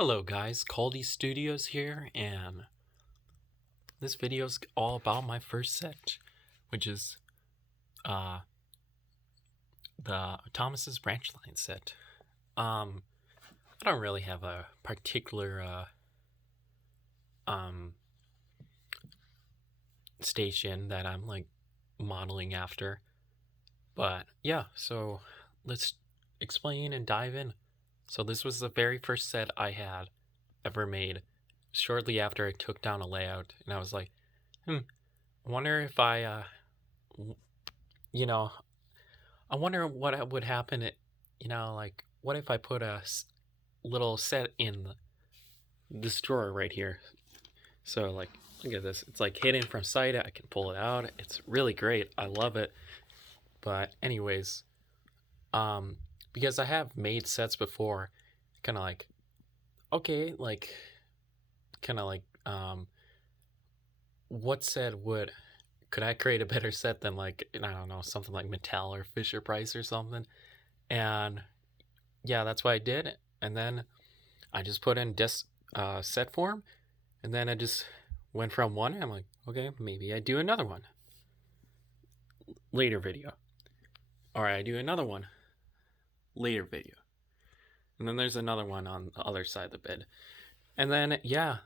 Hello guys, Caldy Studios here, and this video is all about my first set, which is uh the Thomas's Branch Line set. I don't really have a particular um station that I'm like modeling after, but yeah, so let's explain and dive in. So this was the very first set I had ever made shortly after I took down a layout, and I was like, I wonder if you know, I wonder what would happen. Like, what if I put a little set in this drawer right here? So, like, look at this. It's like hidden from sight. I can pull it out. It's really great. I love it. But, anyways, um, because I have made sets before, kind of like, okay, like, kind of like, what set could I create a better set than like I don't know, something like Mattel or Fisher Price or something? And yeah, that's what I did. And then I just put in set form, and then I just went from one. And I'm like, okay, maybe I do another one. Later video. All right, I do another one. Later video. And then there's another one on the other side of the bed. And then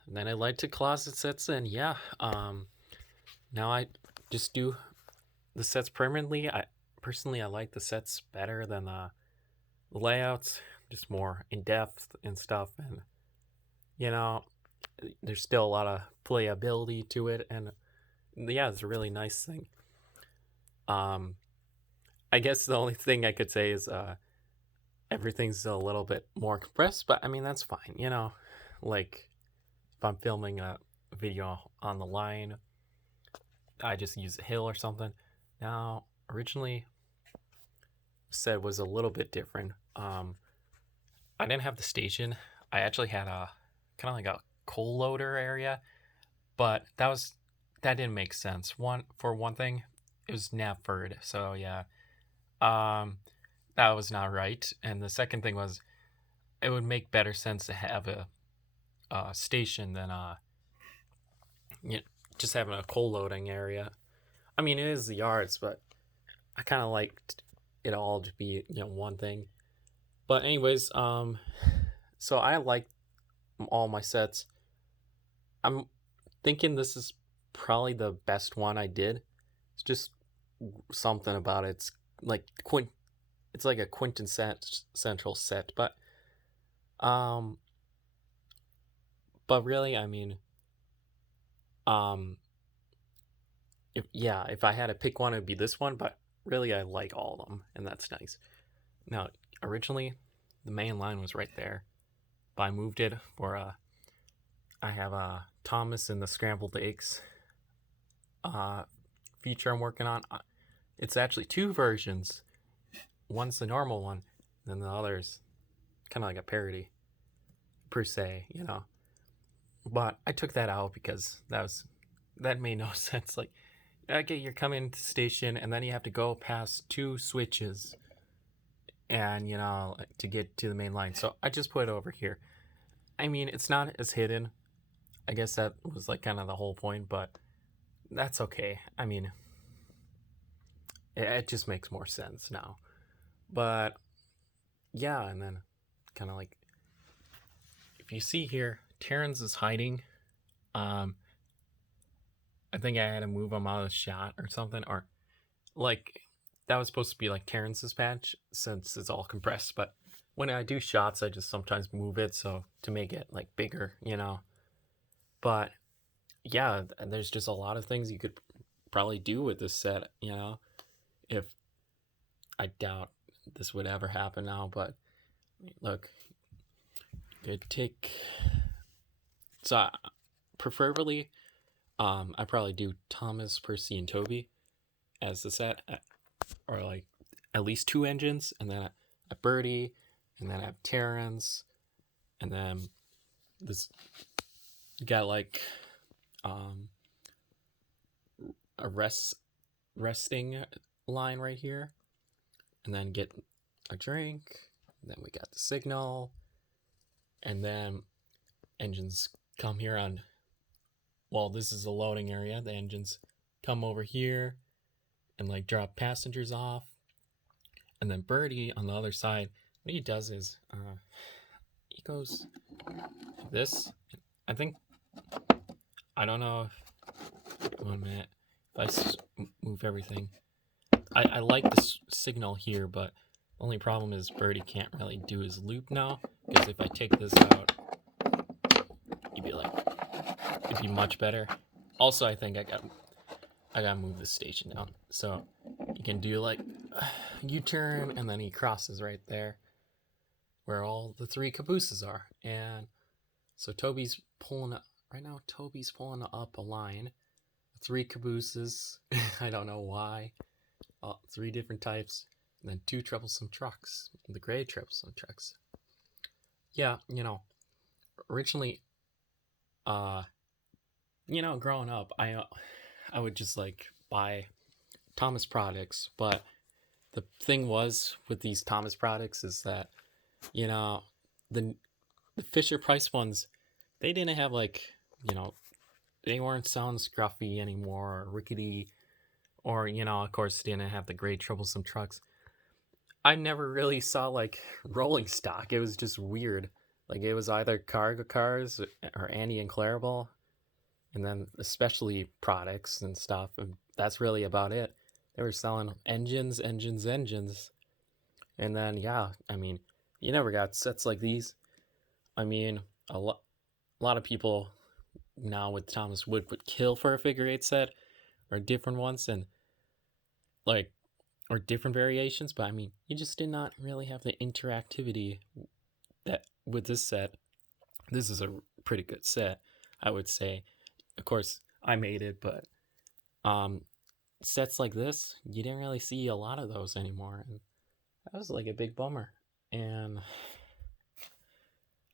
then I led to closet sets, and now I just do the sets permanently. I like the sets better than the layouts, just more in depth and stuff, and you know, there's still a lot of playability to it, and yeah, it's a really nice thing. Um, I guess the only thing I could say is everything's a little bit more compressed, but I mean that's fine. Like if I'm filming a video on the line, I just use a hill or something. Now, originally, set was a little bit different. I didn't have the station. I actually had a kind of like a coal loader area, but that didn't make sense. For one thing, it was Knapford, so yeah, that was not right. And the second thing was, it would make better sense to have a station than you know, just having a coal loading area. I mean, it is the yards, but I kind of liked it all to be one thing. But anyways, so I like all my sets. I'm thinking this is probably the best one I did. It's just something about it. It's like it's like a quintessential set, um, but really, I mean, um, if I had to pick one, it'd be this one. But really, I like all of them, and that's nice. Now, originally, the main line was right there, but I moved it for I have a Thomas and the Scrambled Eggs feature I'm working on. It's actually two versions. One's the normal one, and the other's kind of like a parody, per se. But I took that out because that made no sense. Like, okay, you're coming to the station, and then you have to go past two switches, and to get to the main line. So I just put it over here. I mean, it's not as hidden. I guess that was like kind of the whole point, but that's okay. I mean, it just makes more sense now. But yeah, and then kind of like, if you see here, Terrence is hiding. I think I had to move him out of the shot or something, or like that was supposed to be like Terrence's patch since it's all compressed. But when I do shots, I just sometimes move it so to make it like bigger. But yeah, there's just a lot of things you could probably do with this set. If I doubt this would ever happen now, but look, it take so preferably, I probably do Thomas, Percy, and Toby as the set, or like at least two engines, and then a Birdie, and then I have Terrence, and then this got like a resting line right here, and then get a drink, and then we got the signal, and then engines come here on, well, this is a loading area. The engines come over here and like drop passengers off. And then Birdie on the other side, what he does is he goes like this. I think, I don't know if, 1 minute, if I move everything. I like this signal here, but the only problem is Birdie can't really do his loop now, because if I take this out, it'd be much better. Also, I think I gotta move the station down, so you can do like U-turn, and then he crosses right there where all the 3 cabooses are. And so Toby's pulling up right now. Toby's pulling up a line, 3 cabooses. I don't know why. 3 different types, and then 2 troublesome trucks, the gray troublesome trucks. Yeah, originally, growing up, I would just like buy Thomas products, but the thing was with these Thomas products is that, the Fisher Price ones, they didn't have like, they weren't sound scruffy anymore or rickety, or, of course, they didn't have the great troublesome trucks. I never really saw like rolling stock. It was just weird. Like it was either Cargo Cars or Andy and Clarabelle, and then especially products and stuff. And that's really about it. They were selling engines. And then, yeah, I mean, you never got sets like these. I mean, a lot of people now with Thomas Wood would kill for a figure 8 set or different ones, and like, or different variations, but I mean, you just did not really have the interactivity that with this set. This is a pretty good set, I would say. Of course, I made it, but sets like this, you didn't really see a lot of those anymore, and that was like a big bummer. And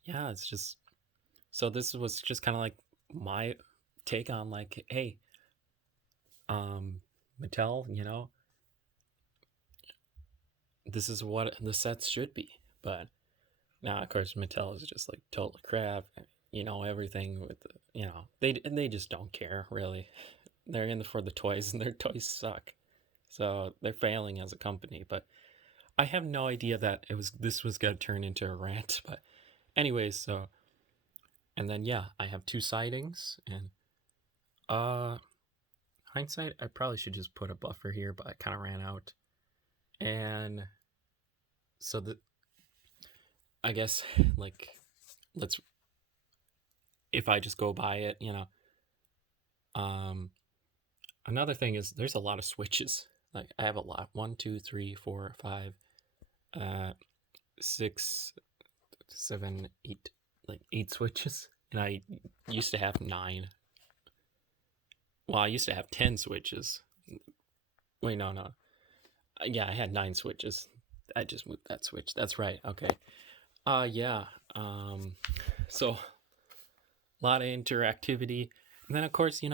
yeah, it's just, so this was just kind of like my take on like, hey, Mattel, this is what the sets should be. But now, of course, Mattel is just like total crap. Everything with they just don't care really. They're in for the toys, and their toys suck. So they're failing as a company. But I have no idea that this was gonna turn into a rant. But anyways, so, and then yeah, I have 2 sightings, and hindsight, I probably should just put a buffer here, but I kind of ran out. And so I guess, like, if I just go by it, another thing is there's a lot of switches. Like I have a lot, 1, 2, 3, 4, 5, 6, 7, 8, like 8 switches. And I used to have 9. Well, I used to have 10 switches. Wait, no. Yeah, I had 9 switches. I just moved that switch. That's right. Okay. Yeah. So a lot of interactivity. And then of course, you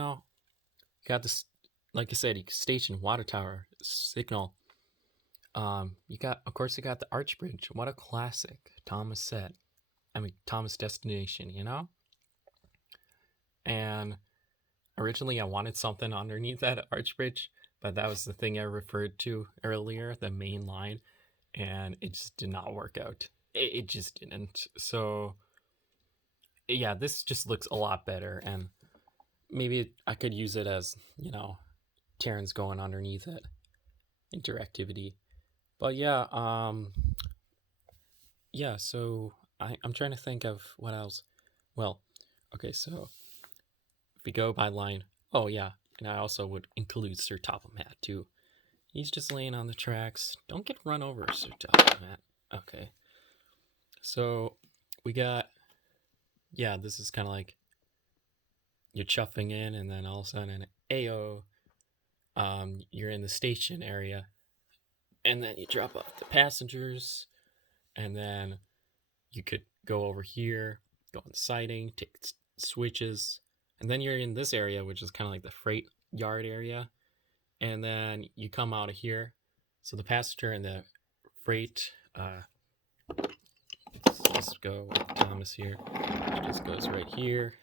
got this, like I said, station, water tower, signal. You got the Arch Bridge. What a classic Thomas set. I mean, Thomas Destination, And originally I wanted something underneath that Arch Bridge, but that was the thing I referred to earlier, the main line, and it just did not work out. It just didn't. So yeah, this just looks a lot better, and maybe I could use it as, Terrans going underneath it, interactivity. But yeah, so I'm trying to think of what else. Well, okay, so if we go by line, oh yeah, and I also would include Sir Topham Hatt too. He's just laying on the tracks. Don't get run over, Sir Topham Hatt. Okay. So we got, yeah, this is kind of like you're chuffing in, and then all of a sudden, ayo, you're in the station area, and then you drop off the passengers, and then you could go over here, go on siding, take switches, and then you're in this area, which is kind of like the freight yard area, and then you come out of here. So the passenger and the freight, just go with Thomas here. It just goes right here.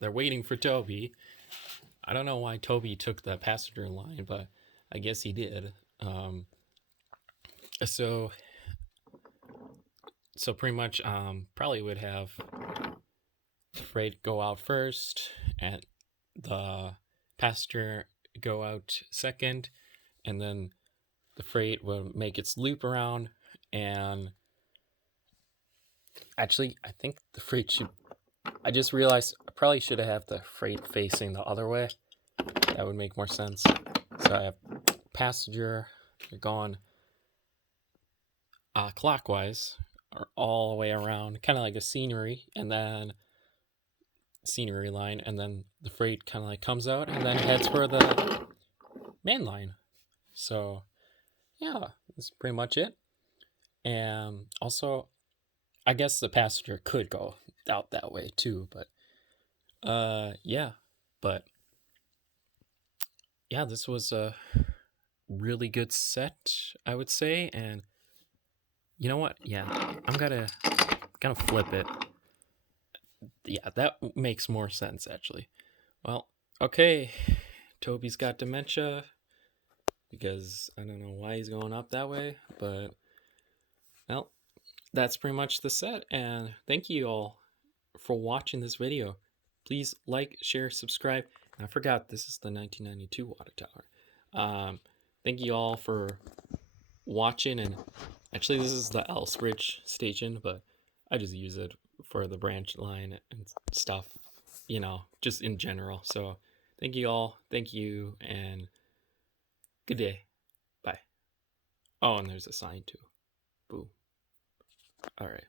They're waiting for Toby. I don't know why Toby took the passenger line, but I guess he did. So pretty much probably would have freight go out first and the passenger go out second, and then the freight will make its loop around. And actually, I think the freight should, I just realized I probably should have the freight facing the other way. That would make more sense. So I have passenger going clockwise or all the way around, kind of like a scenery, and then scenery line, and then the freight kind of like comes out and then heads for the main line. So yeah, that's pretty much it. And also, I guess the passenger could go out that way too, but yeah, but yeah, this was a really good set, I would say. And you know what? Yeah, I'm gonna flip it. Yeah, that makes more sense actually. Well, okay, Toby's got dementia because I don't know why he's going up that way, but well, that's pretty much the set. And thank you all for watching this video. Please like, share, subscribe. And I forgot, this is the 1992 water tower. Thank you all for watching. And actually, this is the Elsbridge station, but I just use it for the branch line and stuff, you know, just in general. So thank you all. Thank you, and good day. Bye. Oh, and there's a sign too. Boo. All right.